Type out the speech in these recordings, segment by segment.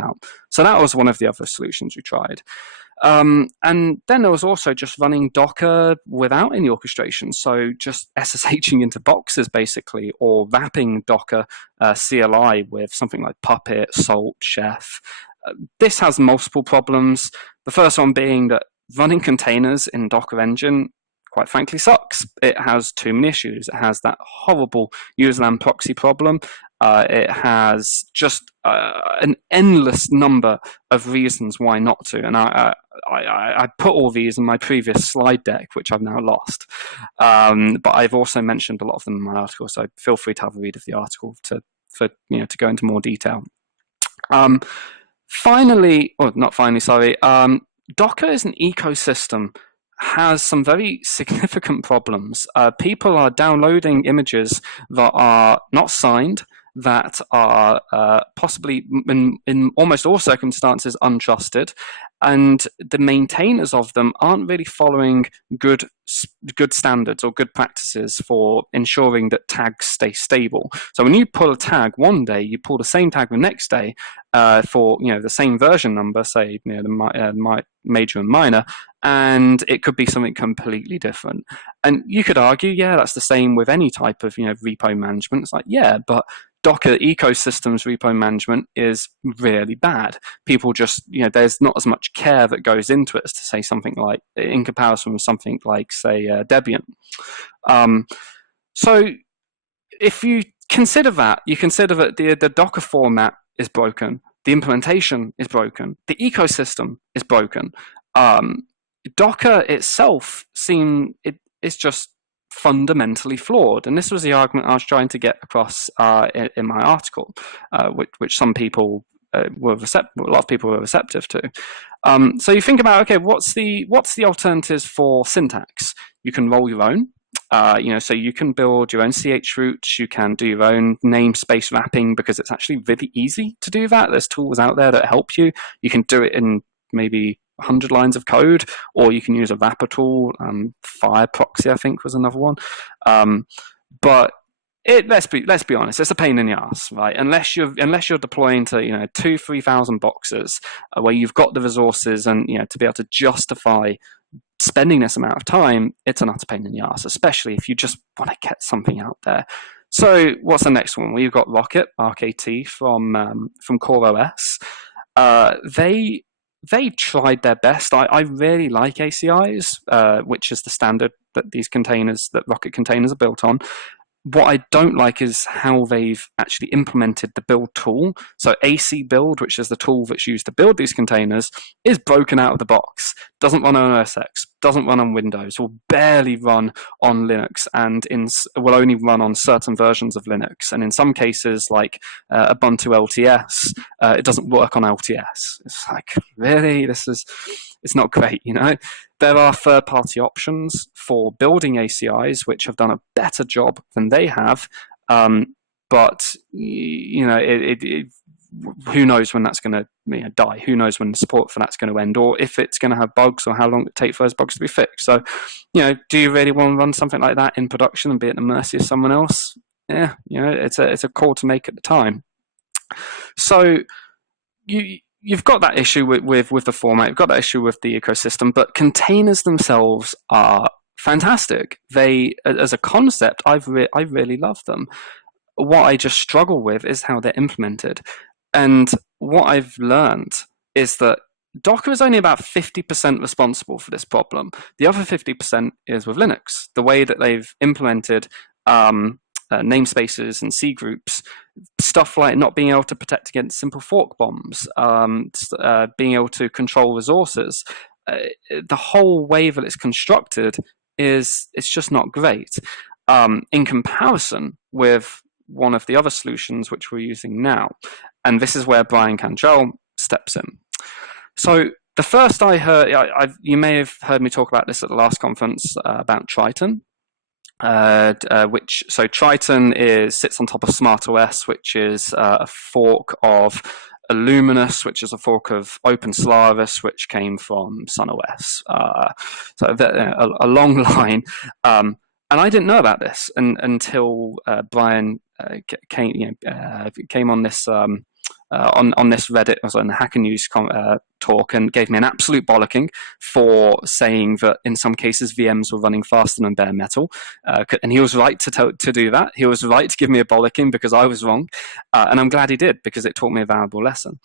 out. So that was one of the other solutions we tried. And then there was also just running Docker without any orchestration, so just SSHing into boxes basically, or wrapping Docker CLI with something like Puppet, Salt, Chef. This has multiple problems. The first one being that running containers in Docker Engine, quite frankly, sucks. It has too many issues. It has that horrible userland proxy problem. It has just an endless number of reasons why not to. And I put all these in my previous slide deck, which I've now lost. But I've also mentioned a lot of them in my article, so feel free to have a read of the article to go into more detail. Docker as an ecosystem has some very significant problems. People are downloading images that are not signed, that are possibly, in almost all circumstances, untrusted, and the maintainers of them aren't really following good standards or good practices for ensuring that tags stay stable. So when you pull a tag one day, you pull the same tag the next day for the same version number, say the major and minor, and it could be something completely different. And you could argue, yeah, that's the same with any type of repo management. It's like, yeah, but Docker ecosystems repo management is really bad. People just, there's not as much care that goes into it as to say something like, in comparison with something like, say, Debian. So if you consider that, the Docker format is broken, the implementation is broken, the ecosystem is broken. Docker itself is just fundamentally flawed, and this was the argument I was trying to get across in my article, which some people a lot of people were receptive to. So you think about, okay, what's the alternatives for syntax? You can roll your own. So you can build your own CH roots, you can do your own namespace wrapping, because it's actually really easy to do that. There's tools out there that help you. You can do it in maybe 100 lines of code, or you can use a wrapper tool. Fire proxy, I think, was another one. But let's be honest, it's a pain in the ass, right? Unless you're deploying to 2,000-3,000 boxes where you've got the resources and to be able to justify spending this amount of time, it's an utter pain in the ass, especially if you just want to get something out there. So what's the next one? Well, you've got Rocket, RKT from CoreOS. They tried their best. I really like ACIs, which is the standard that that Rocket containers are built on. What I don't like is how they've actually implemented the build tool. So AC build, which is the tool that's used to build these containers, is broken out of the box. Doesn't run on OS X, doesn't run on Windows, will barely run on Linux, and will only run on certain versions of Linux. And in some cases, like Ubuntu LTS, it doesn't work on LTS. It's like, really? It's not great, There are third-party options for building ACIs, which have done a better job than they have, but who knows when that's going to die? Who knows when the support for that's going to end, or if it's going to have bugs, or how long it takes for those bugs to be fixed? So, do you really want to run something like that in production and be at the mercy of someone else? Yeah, it's a call to make at the time. So you've got that issue with the format, you've got that issue with the ecosystem, but containers themselves are fantastic. They, as a concept, I really love them. What I just struggle with is how they're implemented. And what I've learned is that Docker is only about 50% responsible for this problem. The other 50% is with Linux. The way that they've implemented namespaces and C groups, stuff like not being able to protect against simple fork bombs, being able to control resources. The whole way that it's constructed it's just not great. In comparison with one of the other solutions which we're using now, and this is where Brian Cantrell steps in. So the first I heard, you may have heard me talk about this at the last conference about Triton. So Triton sits on top of SmartOS, which is a fork of Illuminous, which is a fork of OpenSolaris, which came from SunOS. So a long line. And I didn't know about this until Brian came on this on this Reddit, I was on the Hacker News talk, and gave me an absolute bollocking for saying that in some cases VMs were running faster than bare metal, and he was right to do that. He was right to give me a bollocking because I was wrong, and I'm glad he did, because it taught me a valuable lesson.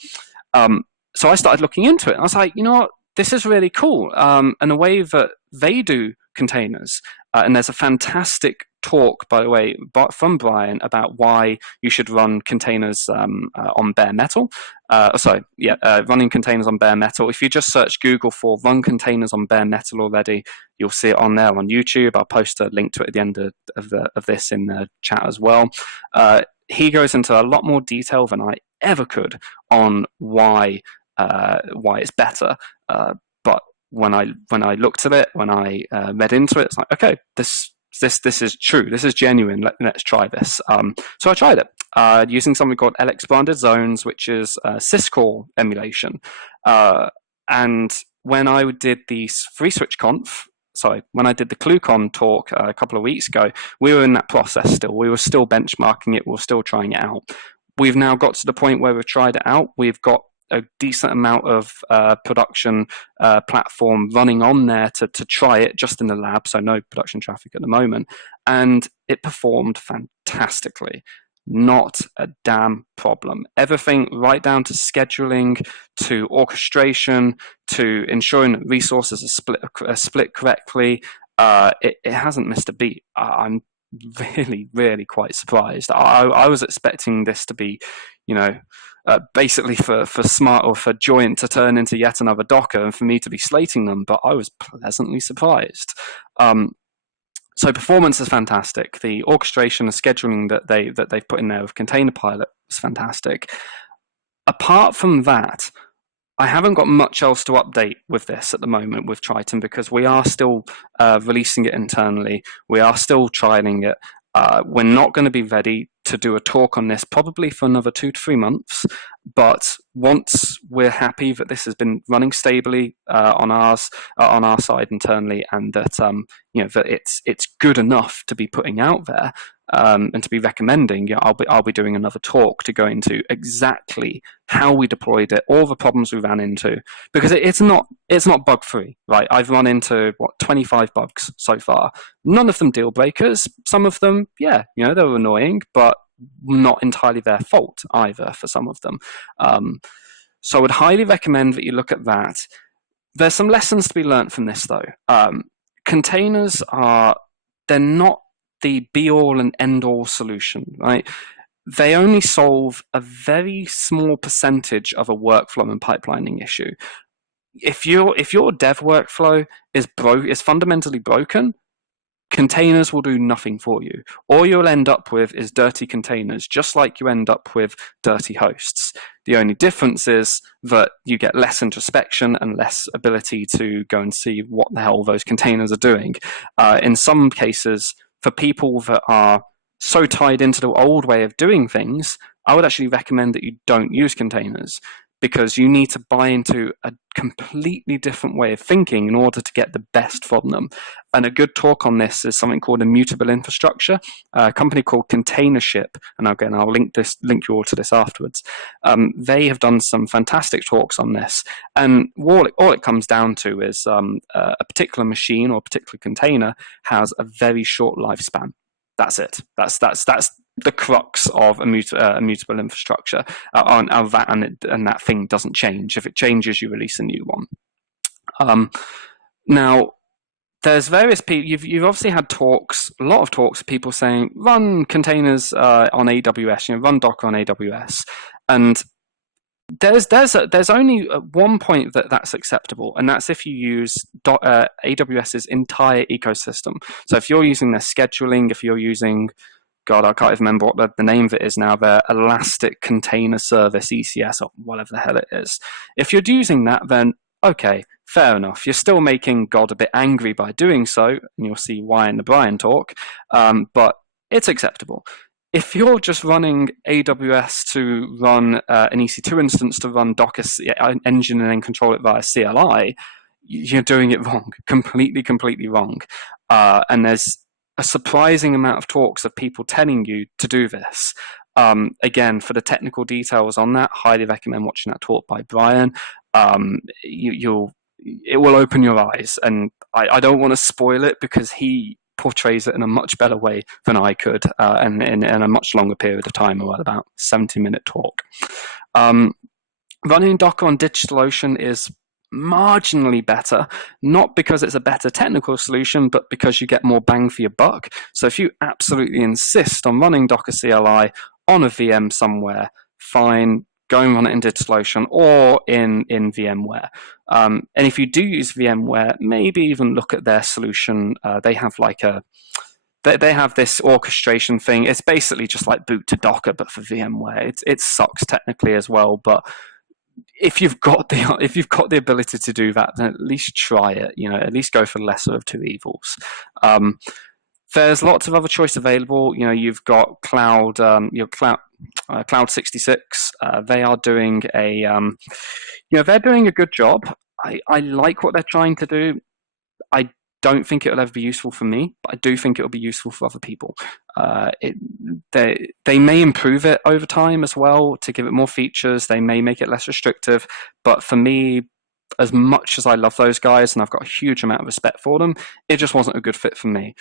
So I started looking into it, and I was like, you know what, this is really cool, and the way that they do containers, and there's a fantastic talk, by the way, from Brian about why you should run containers on bare metal. Running containers on bare metal. If you just search Google for run containers on bare metal already, you'll see it on there on YouTube. I'll post a link to it at the end of this in the chat as well. He goes into a lot more detail than I ever could on why it's better. But when I looked at it, when I read into it, it's like, okay, this is true. This is genuine. Let's try this. So I tried it using something called LX Branded Zones, which is syscall emulation. And when I did the when I did the ClueCon talk a couple of weeks ago, we were in that process still. We were still benchmarking it. We were still trying it out. We've now got to the point where we've tried it out. We've got a decent amount of production platform running on there to try it just in the lab, so no production traffic at the moment, and it performed fantastically. Not a damn problem. Everything right down to scheduling, to orchestration, to ensuring that resources are split correctly. It hasn't missed a beat. I'm really, really quite surprised. I was expecting this to be, basically for Smart or for Joint to turn into yet another Docker and for me to be slating them, but I was pleasantly surprised. So performance is fantastic. The orchestration and scheduling that they've put in there with Container Pilot is fantastic. Apart from that, I haven't got much else to update with this at the moment with Triton, because we are still releasing it internally. We are still trialing it. We're not going to be ready to do a talk on this probably for another 2 to 3 months. But once we're happy that this has been running stably on our side internally, and that that it's good enough to be putting out there and to be recommending, I'll be doing another talk to go into exactly how we deployed it, all the problems we ran into, because it's not bug free, right? I've run into 25 bugs so far. None of them deal breakers. Some of them, they were annoying, but not entirely their fault either for some of them. So I would highly recommend that you look at that. There's some lessons to be learned from this, though. Containers they're not the be-all and end-all solution, right? They only solve a very small percentage of a workflow and pipelining issue. If your dev workflow is fundamentally broken, containers will do nothing for you. All you'll end up with is dirty containers, just like you end up with dirty hosts. The only difference is that you get less introspection and less ability to go and see what the hell those containers are doing. In some cases, for people that are so tied into the old way of doing things, I would actually recommend that you don't use containers, because you need to buy into a completely different way of thinking in order to get the best from them. And a good talk on this is something called Immutable Infrastructure, a company called Containership, and again, I'll link you all to this afterwards. They have done some fantastic talks on this, and all it comes down to is a particular machine or a particular container has a very short lifespan. That's it. That's the crux of immutable infrastructure, and that thing doesn't change. If it changes, you release a new one. Now, there's various people. You've obviously had talks, a lot of talks, of people saying run containers on AWS, run Docker on AWS, and there's only one point that's acceptable, and that's if you use AWS's entire ecosystem. So if you're using their scheduling, if you're using, God, I can't even remember what the name of it is now, their Elastic Container Service, ECS, or whatever the hell it is. If you're using that, then okay, fair enough. You're still making God a bit angry by doing so, and you'll see why in the Brian talk, but it's acceptable. If you're just running AWS to run an EC2 instance to run Docker engine and then control it via CLI, you're doing it wrong, completely wrong. And there's a surprising amount of talks of people telling you to do this. Again, for the technical details on that, highly recommend watching that talk by Brian. It will open your eyes, and I don't want to spoil it because he portrays it in a much better way than I could, and in a much longer period of time, about 70-minute talk. Running Docker on DigitalOcean is marginally better, not because it's a better technical solution, but because you get more bang for your buck. So if you absolutely insist on running Docker CLI on a VM somewhere, fine, go and run it in DigitalOcean or in VMware. And if you do use VMware, maybe even look at their solution. They have they have this orchestration thing. It's basically just like boot to Docker, but for VMware. It sucks technically as well, but if you've got the ability to do that, then at least try it. At least go for the lesser of two evils. There's lots of other choice available. You've got Cloud 66. They are doing they're doing a good job. I like what they're trying to do. I don't think it'll ever be useful for me, but I do think it'll be useful for other people. They may improve it over time as well to give it more features. They may make it less restrictive, but for me, as much as I love those guys and I've got a huge amount of respect for them, it just wasn't a good fit for me.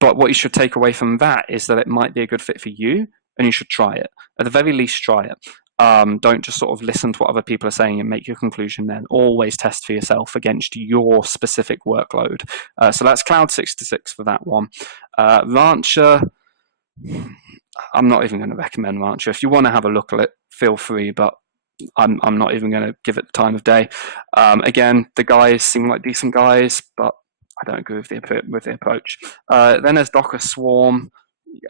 But what you should take away from that is that it might be a good fit for you, and you should try it. At the very least, try it. Don't just sort of listen to what other people are saying and make your conclusion then. Always test for yourself against your specific workload. So that's Cloud 66 for that one. Rancher, I'm not even going to recommend Rancher. If you want to have a look at it, feel free, but I'm not even going to give it the time of day. Again, the guys seem like decent guys, but I don't agree with the approach. Then there's Docker Swarm,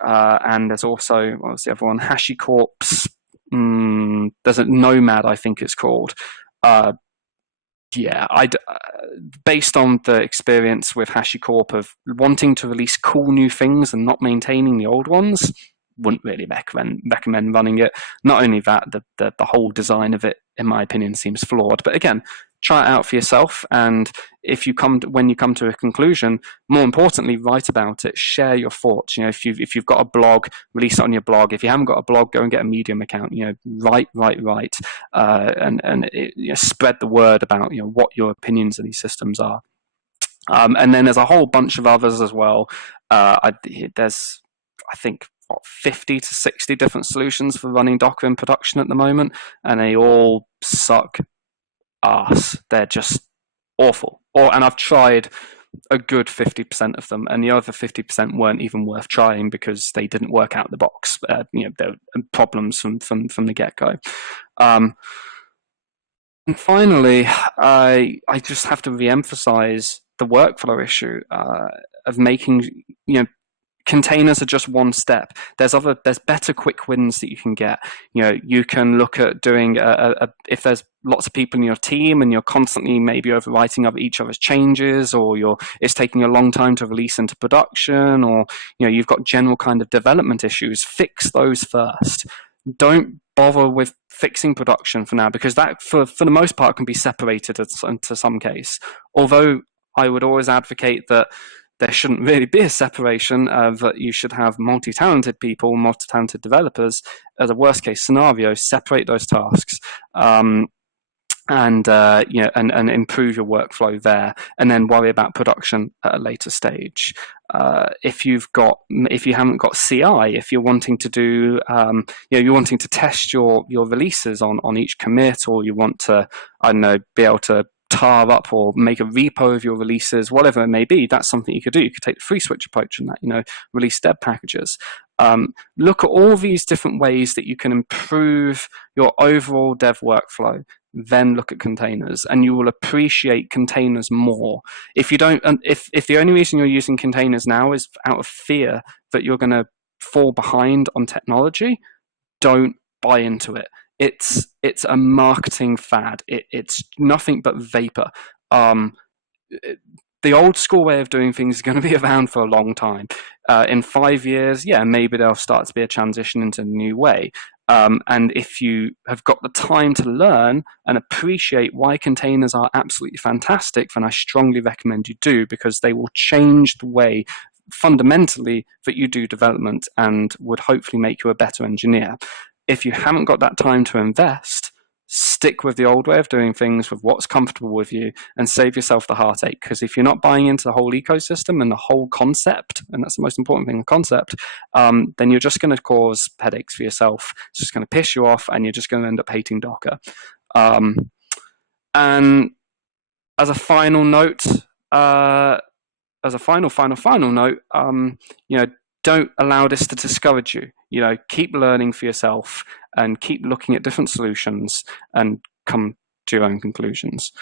and there's also, what was the other one? HashiCorp's. There's a Nomad, I think it's called. Based on the experience with HashiCorp of wanting to release cool new things and not maintaining the old ones, wouldn't really recommend running it. Not only that, the whole design of it, in my opinion, seems flawed. But again, try it out for yourself, and when you come to a conclusion, more importantly, write about it, share your thoughts. If you've got a blog, release it on your blog. If you haven't got a blog, go and get a Medium account. Write, and spread the word about what your opinions of these systems are. And then there's a whole bunch of others as well. There's, I think, 50 to 60 different solutions for running Docker in production at the moment, and they all suck ass. They're just awful. And I've tried a good 50% of them, and the other 50% weren't even worth trying because they didn't work out the box. There were problems from the get-go. And finally, I just have to re-emphasize the workflow issue of making containers are just one step. There's better quick wins that you can get. You can look at doing if there's lots of people in your team and you're constantly maybe overwriting each other's changes, or it's taking a long time to release into production, or you've got general kind of development issues. Fix those first. Don't bother with fixing production for now, because that for the most part can be separated into some case. Although I would always advocate that there shouldn't really be a separation, that you should have multi-talented people, multi-talented developers. As a worst-case scenario, separate those tasks, and improve your workflow there, and then worry about production at a later stage. If you haven't got CI, if you're wanting to do, you're wanting to test your releases on each commit, or you want to, be able to tar up or make a repo of your releases, whatever it may be, that's something you could do. You could take the free switch approach in that, release deb packages. Look at all these different ways that you can improve your overall dev workflow. Then look at containers, and you will appreciate containers more. If you don't, if the only reason you're using containers now is out of fear that you're going to fall behind on technology, don't buy into it. It's a marketing fad. It's nothing but vapor. The old school way of doing things is going to be around for a long time. In 5 years, maybe there'll start to be a transition into a new way. And if you have got the time to learn and appreciate why containers are absolutely fantastic, then I strongly recommend you do, because they will change the way fundamentally that you do development and would hopefully make you a better engineer. If you haven't got that time to invest, stick with the old way of doing things, with what's comfortable with you, and save yourself the heartache. Because if you're not buying into the whole ecosystem and the whole concept, and that's the most important thing, the concept, then you're just going to cause headaches for yourself. It's just going to piss you off, and you're just going to end up hating Docker. And as a final note, don't allow this to discourage you. Keep learning for yourself and keep looking at different solutions and come to your own conclusions.